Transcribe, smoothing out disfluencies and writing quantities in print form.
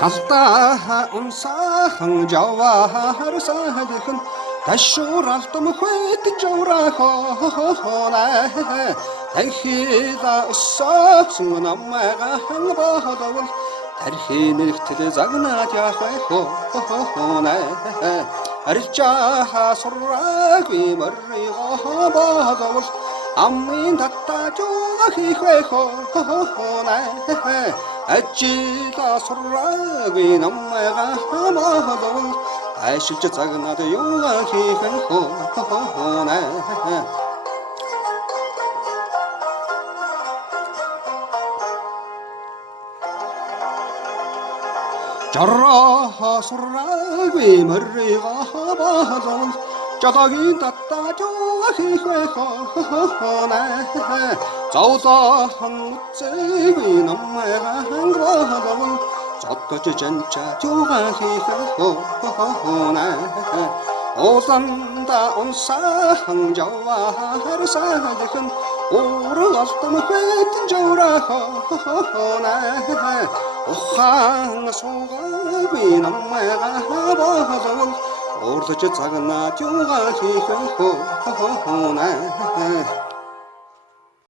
Талдаа унсахан жаваарсаадхэн ташууралтам хүйт жаврахоонаа танхила өссөсөн намайга ханбаадавал тархинэгтэл загнаад яхахоонаа арилжаа сураагүй мөрийгоо баадавал аммын татtajууга хийхвэхоонаа ажила сураагүй намайга хамаадавал айшилж загнаад юугаа хийхэн хоонаа жараа сураагүй мөрийгоо баадавал жадагийн татtajууга хийхвэхоонаа зовлохон үцээгүй намайга хангавал зодож жанча юугаа хийхвэхоонаа Оланда унсахан жаваарсаадхэн ууралтам хэтэн жаврахоонаа ухаан суугаагүй намайга баадавал Ордож цагнаад юугаа хийх вэ хөө